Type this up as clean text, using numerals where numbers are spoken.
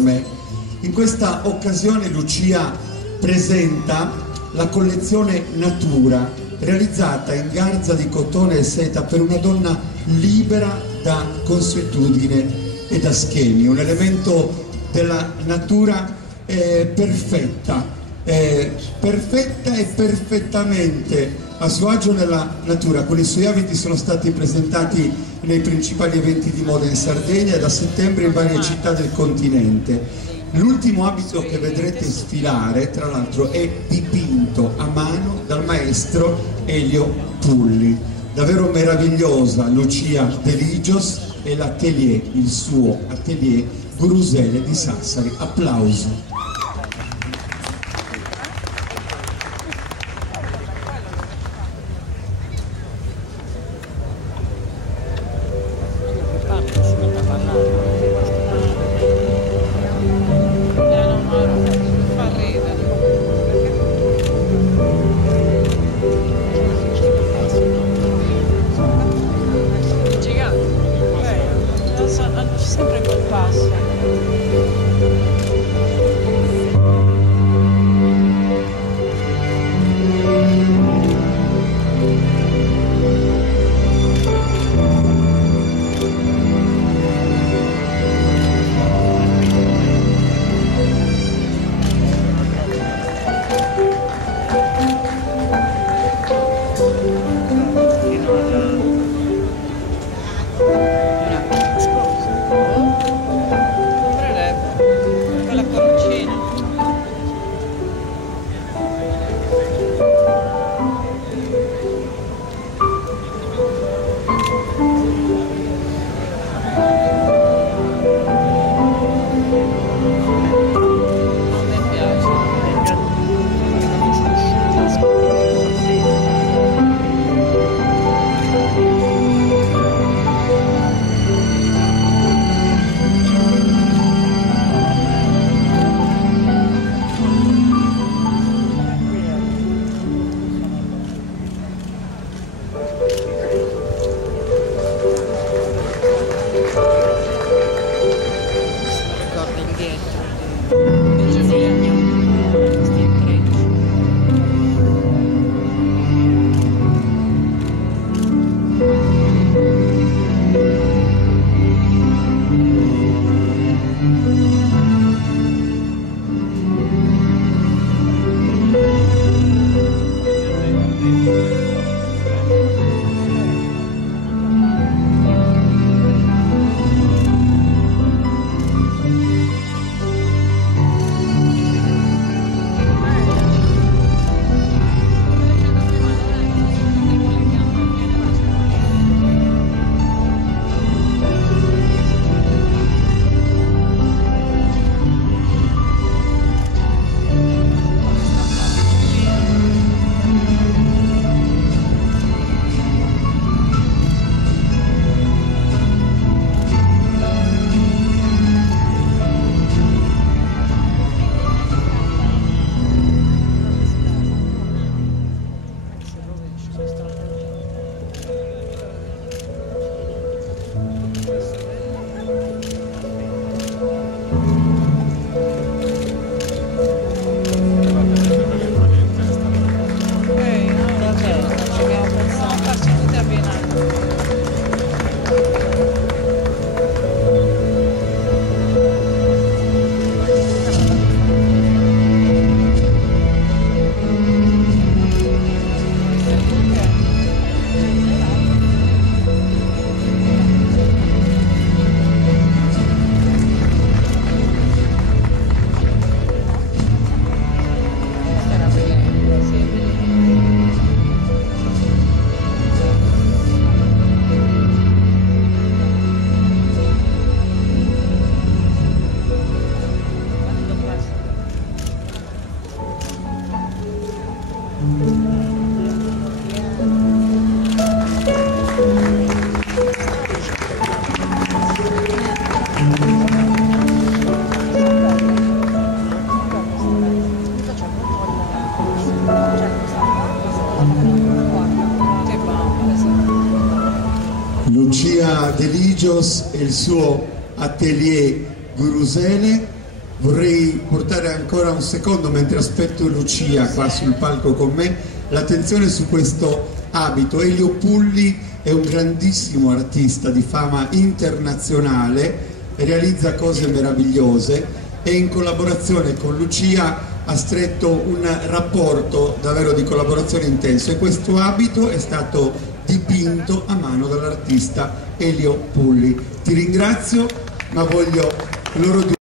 enorme. In questa occasione Lucia presenta la collezione Natura, realizzata in garza di cotone e seta per una donna libera da consuetudine e da schemi, un elemento della natura perfetta e perfettamente a suo agio nella natura. Con i suoi abiti sono stati presentati nei principali eventi di moda in Sardegna e da settembre in varie città del continente. L'ultimo abito che vedrete sfilare, tra l'altro, è dipinto a mano dal maestro Elio Pulli. Davvero meravigliosa Lucia De Ligios e l'atelier, il suo atelier Gurusele di Sassari. Applauso. Sempre col passo. Lucia De Ligios e il suo atelier Gurusele vorrei portare ancora un secondo, mentre aspetto Lucia qua sul palco con me, l'attenzione su questo abito. Elio Pulli è un grandissimo artista di fama internazionale, realizza cose meravigliose e in collaborazione con Lucia ha stretto un rapporto davvero di collaborazione intenso, e questo abito è stato dipinto a mano dall'artista Elio Pulli. Ti ringrazio, ma voglio loro due